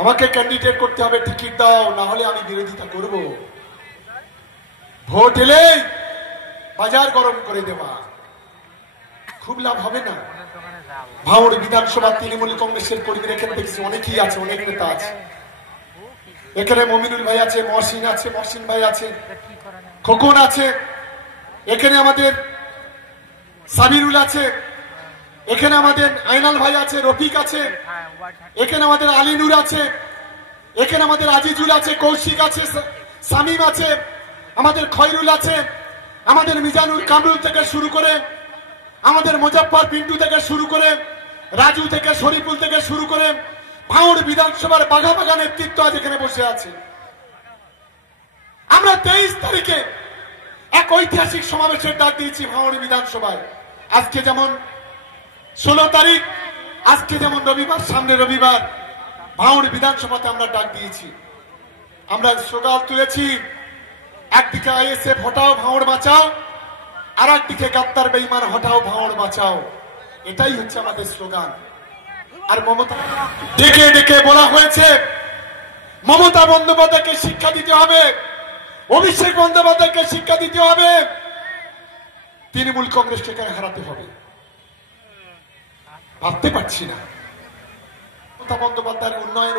আমাকে ক্যান্ডিডেট করতে হবে, টিকিট দাও, না হলে আমি বিরোধিতা করব। ভোট এলেই বাজার গরম করে দেওয়া খুব লাভ হবে না। ভাঙড় বিধানসভা তৃণমূল কংগ্রেসের কর্মীরা এখানে দেখছি অনেকেই আছে, অনেক নেতা আছে। এখানে মমিনুল ভাই আছে, মহসিন আছে, মহসিন ভাই আছে, খোকন আছে, এখানে আমাদের সাবিরুল আছে, এখানে আমাদের আইনাল ভাই আছে, রফিক আছে, এখানে আমাদের আলিনুর আছে, এখানে আমাদের আজিজুল আছে, কৌশিক আছে, সামিম আছে, আমাদের খয়রুল আছে, আমাদের মিজানুল কামরুল থেকে শুরু করে, আমাদের মুজাফফর পিন্টু থেকে শুরু করে, রাজু থেকে, শরীফুল থেকে শুরু করে, ভাঙড় বিধানসভার বাঘা বাঘা নেতৃত্ব আজ এখানে বসে আছে। আমরা 23 তারিখে এক ঐতিহাসিক সমাবেশের ডাক দিয়েছি ভাঙড় বিধানসভায়। আজকে যেমন 16 তারিখ, আজকে যেমন রবিবার, সামনে রবিবার ভাঙড় বিধানসভাতে আমরা ডাক দিয়েছি। আমরা স্লোগান তুলেছি, একদিকে আইএসএফ হটাও ভাঙড় বাঁচাও, আর একদিকে গাদ্দার বেঈমান হটাও ভাঙড় বাঁচাও। এটাই হচ্ছে আমাদের স্লোগান। আর মমতা ডেকে ডেকে বলা হয়েছে মমতা বন্দ্যোপাধ্যায়কে শিক্ষা দিতে হবে, অভিষেক বন্দ্যোপাধ্যায়কে শিক্ষা দিতে হবে, তৃণমূল কংগ্রেসকে হারাতে হবে। ভাবতে পারছি না মমতা বন্দ্যোপাধ্যায়ের উন্নয়ন,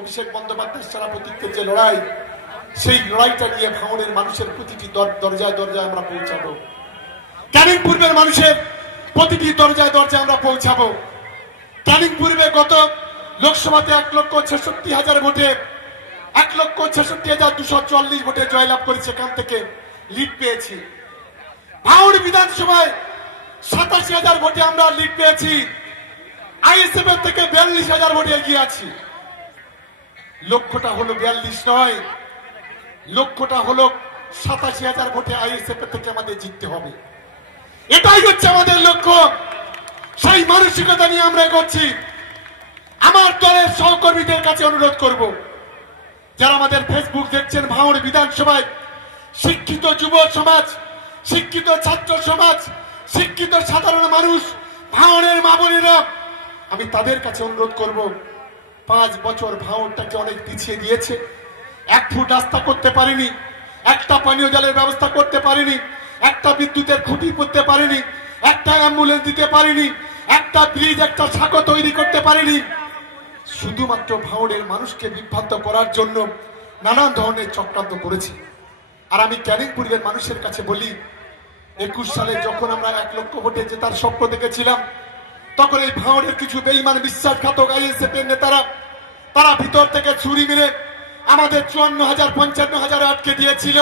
অভিষেক বন্দ্যোপাধ্যায়ের সেনাপতিত্বের যে লড়াই, সেই লড়াইটা নিয়ে ভাঙড়ের মানুষের প্রতিটি দরজায় দরজায় আমরা পৌঁছাবো। ক্যানিং পূর্বের মানুষের প্রতিটি দরজায় দরজায় আমরা পৌঁছাবো। ক্যানিং পূর্বে গত লোকসভাতে 1,66,000 ভোটে 1,66,240 ভোটে জয়লাভ করেছে, এখান থেকে লিড পেয়েছি। ভাঙড় বিধানসভায় 87,000 ভোটে আমরা লিড পেয়েছি, আইএসএফ এর থেকে 42,000 ভোটে এগিয়ে আছি। লক্ষ্যটা হলো 42 নয়, লক্ষ্যটা হলো 87,000 ভোটে আইএসএফ এর থেকে আমাদের জিততে হবে। এটাই হচ্ছে আমাদের লক্ষ্য। সেই মানসিকতা নিয়ে আমরা এগোচ্ছি। আমার দলের সহকর্মীদের কাছে অনুরোধ করব, যারা আমাদের ফেসবুক দেখছেন, ভাঙড় বিধানসভায় শিক্ষিত যুব সমাজ, শিক্ষিত ছাত্র সমাজ, শিক্ষিত সাধারণ মানুষ, ভাঙড়ের মা বোনেরা, আমি তাদের কাছে অনুরোধ করব, 5 বছর ভাঙড়টাকে অনেক পিছিয়ে দিয়েছে। 1 ফুট রাস্তা করতে পারেনি, একটা পানীয় জলের ব্যবস্থা করতে পারেনি, একটা বিদ্যুতের খুঁটি করতে পারেনি, একটা অ্যাম্বুলেন্স দিতে পারেনি, একটা ব্রিজ, একটা শাখা তৈরি করতে পারেনি। শুধুমাত্র ভাঙড়ের মানুষকে বিভ্রান্ত করার জন্য নানান ধরনের চক্রান্ত করেছে। আর আমি ক্যানিং পূর্বের মানুষের কাছে বলি, 21 সালে যখন আমরা 1 লক্ষ ভোটে জেতার স্বপ্ন দেখেছিলাম, তখন এই ভাঙড়ের কিছু বেঈমান বিশ্বাসঘাতক আইএসএফ এর নেতারা, তারা ভিতর থেকে ছুরি মেরে আমাদের 54,000 55,000 আটকে দিয়েছিল।